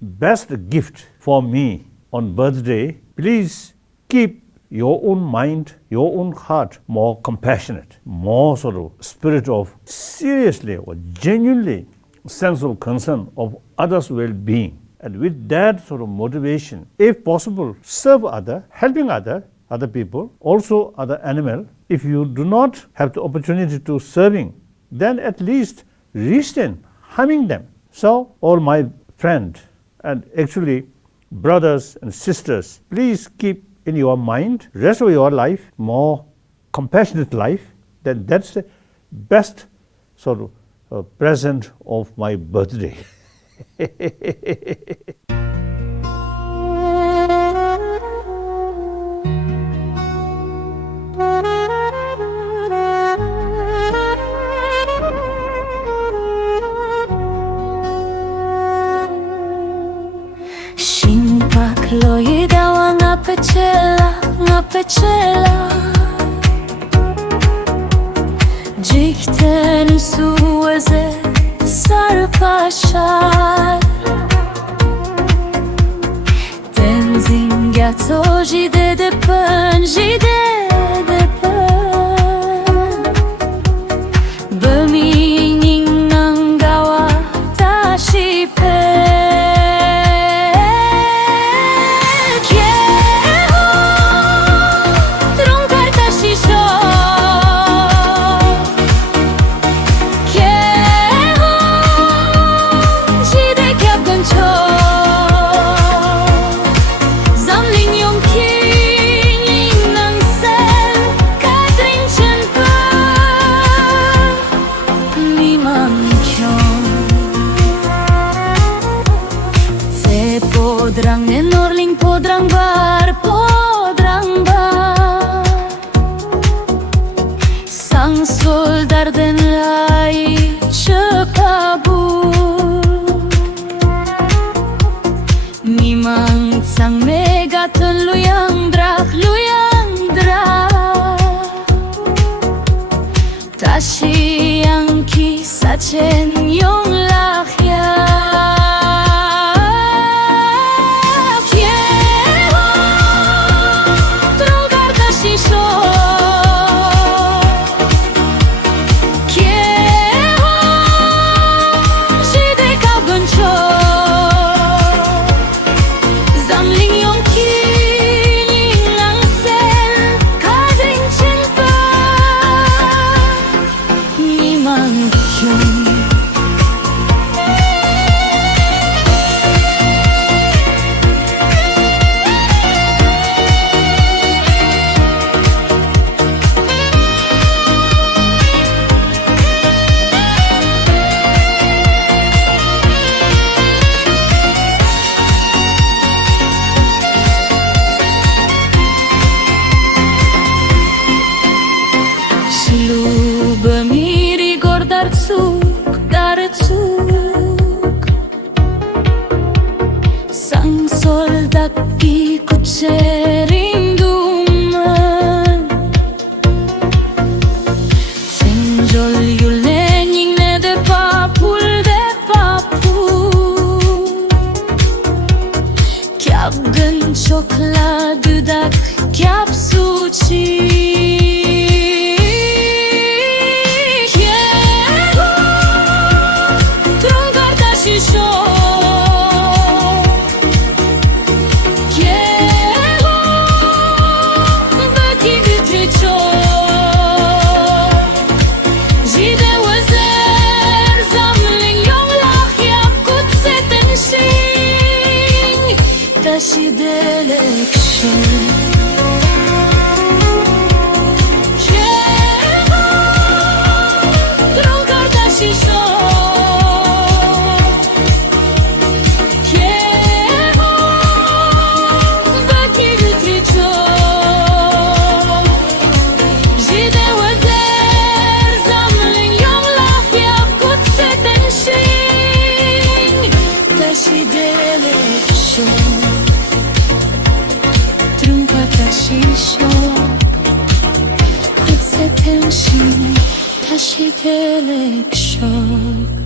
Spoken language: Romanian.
best gift for me on birthday, please keep your own mind, your own heart more compassionate, more sort of spirit of seriously or genuinely sense of concern of others' well-being. And with that sort of motivation, if possible, serve other, helping other people, also other animal. If you do not have the opportunity to serving, then at least restrain harming them. So all my friends and actually brothers and sisters, please keep in your mind, rest of your life, more compassionate life, then that's the best sort of present of my birthday. Simpak loyi dawa ngapecela Jikten sueze sarpashar Tenzin gato jide de pen Beminin nangawa tashi Podrang nenorling podrang bar Sang soldar den lai cepabu Mimang sang megaton luyang drak Tashi yang kisah chen yong lahya Bemiri gordar tsuk Sang soldat ki kutserinduman Senjol yulening ne de papul Kyab gân çokla dudak kyab suçi Și de lecții 다시 될 액션